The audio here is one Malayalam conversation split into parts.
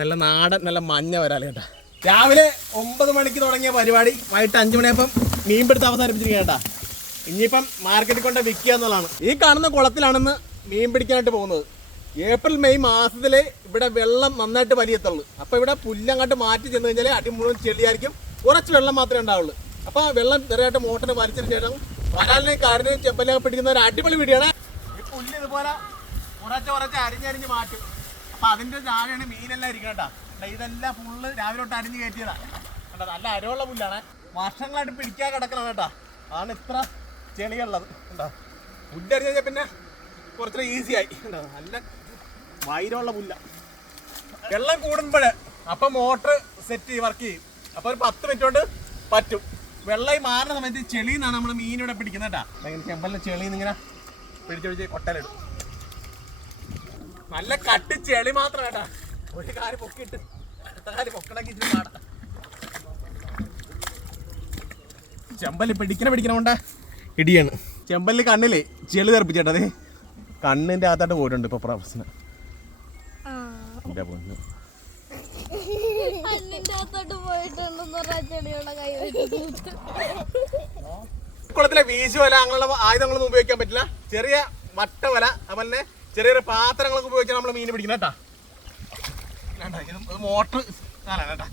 നല്ല നാടൻ നല്ല മഞ്ഞ വരാൽ കേട്ടാ. രാവിലെ ഒമ്പത് മണിക്ക് തുടങ്ങിയ പരിപാടി. വൈകിട്ട് അഞ്ചു മണിയപ്പം മീൻ പിടുത്തം അവസാനിപ്പിച്ചിരിക്കുക കേട്ടാ. ഇനിയിപ്പം മാർക്കറ്റിൽ കൊണ്ട് വിൽക്കുക എന്നുള്ളതാണ്. ഈ കാണുന്ന കുളത്തിലാണെന്ന് മീൻ പിടിക്കാനായിട്ട് പോകുന്നത്. ഏപ്രിൽ മെയ് മാസത്തിലേ ഇവിടെ വെള്ളം നന്നായിട്ട് വലിയത്തുള്ളൂ. അപ്പോൾ ഇവിടെ പുല്ലങ്ങോട്ട് മാറ്റി ചെന്ന് കഴിഞ്ഞാൽ അടി മുഴുവൻ ചെളിയായിരിക്കും. കുറച്ച് വെള്ളം മാത്രമേ ഉണ്ടാവുള്ളൂ. അപ്പോൾ ആ വെള്ളം ചെറിയായിട്ട് മോട്ടറിന് വലിച്ചതിന് ശേഷം വരാലിനെയും കാരനെയും ചെമ്പലിനെയും പിടിക്കുന്ന ഒരു അടിപൊളി വീടിയാണ് ഈ പുല്ല് ഇതുപോലെ കുറച്ച് കുറച്ച് അരിഞ്ഞരിഞ്ഞ് മാറ്റും. അപ്പൊ അതിന്റെ താഴെയാണ് മീനെല്ലാം ഇരിക്കണം കേട്ടോ. ദാ ഇതെല്ലാം ഫുള്ള് രാവിലെ തൊട്ട് അടിഞ്ഞു കയറ്റിയതാ. കണ്ടോ? നല്ല അരവുള്ള പുല്ലാണ്. വർഷങ്ങളായിട്ട് പിടിക്കാൻ കിടക്കണം കേട്ടോ. ആണ് ഇത്ര ചെളിയുള്ളത്. കണ്ടോ? പുല്ല് അരിഞ്ഞ് കഴിഞ്ഞാൽ പിന്നെ കുറച്ചുകൂടെ ഈസി ആയി. കണ്ടോ? നല്ല വൈരമുള്ള പുല്ല. വെള്ളം കൂടുമ്പോൾ അപ്പൊ മോട്ടർ സെറ്റ് വർക്ക് ചെയ്യും. അപ്പൊ ഒരു പത്ത് മിനിറ്റ് കൊണ്ട് പറ്റും. വെള്ളം മാറുന്ന സമയത്ത് ചെളിന്നാണ് നമ്മൾ മീൻ ഇവിടെ പിടിക്കുന്നത് കേട്ടാ. ചെമ്പലിന്റെ ചെളിന്ന് ഇങ്ങനെ പിടിച്ചൊഴിച്ച് പിടിച്ച് കൊട്ടലിടും. നല്ല കട്ടി ചെളി മാത്രം കേട്ടാ. ഒരു കാര്യം പൊക്കിട്ട് അടുത്ത പൊക്കണമെങ്കിൽ പാടാ ചെമ്പല്ലി പിടിക്കണ പിടിക്കണ കൊണ്ട? ഇടിയാണ്. ചെമ്പൽ കണ്ണിലേ ചെളി തെറിപ്പിച്ചേട്ടാ അതെ കണ്ണിന്റെ അകത്തായിട്ട് പോയിട്ടുണ്ട് ഇപ്പൊ പ്രശ്നം എന്റെ പൊന്നു കുളത്തിലെ വീശുവല അങ്ങനെയുള്ള ആയുധങ്ങളൊന്നും ഉപയോഗിക്കാൻ പറ്റില്ല. ചെറിയ വട്ടവല അതുപോലെ ചെറിയൊരു പാത്രങ്ങളൊക്കെ ഉപയോഗിച്ചാൽ നമ്മൾ മീൻ പിടിക്കുന്ന കേട്ടാ. മോട്ടർ കേട്ടാ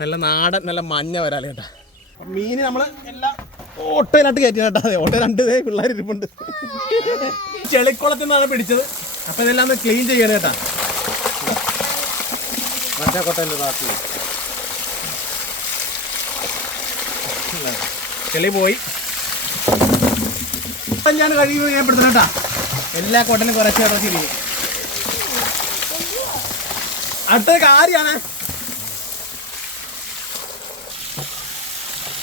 നല്ല നാടൻ നല്ല മഞ്ഞ വരാൽ കേട്ടാ. മീൻ നമ്മൾ എല്ലാം ഓട്ടോയിലാട്ട് കയറ്റി കേട്ടാ. അതെ ഓട്ടോ രണ്ട് പിള്ളേർ ഇരിപ്പുണ്ട് ചെളിക്കുളത്തിൽ നിന്നാണ് പിടിച്ചത്. അപ്പൊ ഇതെല്ലാം ഒന്ന് ക്ലീൻ ചെയ്യണം കേട്ടാ. മറ്റേ കൊട്ടന്റെ താത്തി ചെളി പോയി. ഞാൻ കഴുകി ഞാൻ പെടുത്തണം കേട്ടാ. എല്ലാ കൊട്ടനും കുറച്ച് കേട്ടോ ശരി. അടുത്ത കാര്യമാണ്.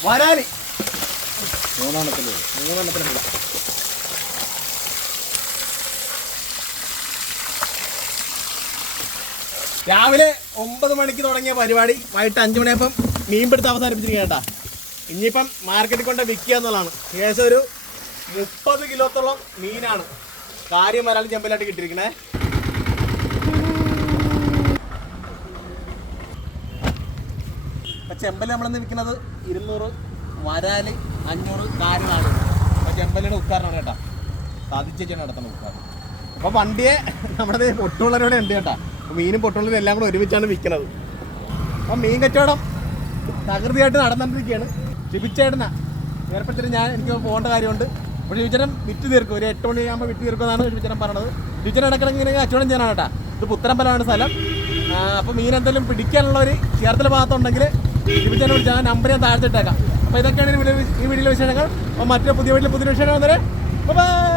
വരാൽ. മൂന്നെണ്ണത്തിൽ. മൂന്നെണ്ണത്തിലുള്ള രാവിലെ ഒമ്പത് മണിക്ക് തുടങ്ങിയ പരിപാടി. വൈകിട്ട് അഞ്ചു മണിയപ്പം മീൻ അവസാനിപ്പിച്ചിരിക്കേട്ടാ ഇനിയിപ്പം മാർക്കറ്റിൽ കൊണ്ട് വിൽക്കുക എന്നുള്ളതാണ്. ഏകദേശം ഒരു മുപ്പത് കിലോത്തോളം മീനാണ് കാര്യം വരാൻ ചെമ്പലായിട്ട് കിട്ടിയിരിക്കണേ. ചെമ്പൽ നമ്മളിന്ന് വിൽക്കുന്നത് ഇരുന്നൂറ് വരാൽ അഞ്ഞൂറ് കാര്യമാണ് അപ്പം ചെമ്പലിയുടെ ഉക്കാറിനാണ് കേട്ടാ. സാധിച്ചാണ് നടത്തുന്നത് ഉത്കാരണം അപ്പോൾ വണ്ടിയെ നമ്മുടെ ഒട്ടുള്ളവരോടെ ഉണ്ട് കേട്ടാ? മീനും പൊട്ടുള്ളതും എല്ലാം കൂടെ ഒരുമിച്ചാണ് വിൽക്കുന്നത് അപ്പം മീൻ കച്ചവടം തകൃതിയായിട്ട് നടന്നുകൊണ്ടിരിക്കുകയാണ് ചിപിച്ചേട്ടനാ ഏർപ്പെട്ടിട്ട് ഞാൻ എനിക്ക് പോകേണ്ട കാര്യമുണ്ട്. അപ്പോൾ ചിപിച്ചേട്ടൻ വിറ്റ് തീർക്കും. ഒരു എട്ട് മണിയാകുമ്പോൾ വിറ്റ് തീർക്കുമെന്നാണ് ചിപിച്ചേട്ടൻ പറഞ്ഞത്. ചിപിച്ചേട്ടൻ അടക്കണമെങ്കിൽ ഇങ്ങനെ കച്ചവടം ചെയ്യാനാണ് കേട്ടോ. ഇത് പുത്തരമ്പലമാണ് സ്ഥലം. അപ്പോൾ മീൻ എന്തെങ്കിലും പിടിക്കാനുള്ള ഒരു ചേർത്തല ഭാഗത്തുണ്ടെങ്കിൽ ചിപിച്ചേട്ടനെ വിളിച്ചാൽ ആ നമ്പർ ഞാൻ താഴ്ത്തിട്ടേക്കാം. അപ്പോൾ ഇതൊക്കെയാണ് ഈ വീഡിയോ ഈ വീഡിയോയിലെ വിശേഷങ്ങൾ. അപ്പോൾ മറ്റൊരു പുതിയ വീട്ടിലെ പുതിയ വിശേഷം വന്നേരെ ബൈ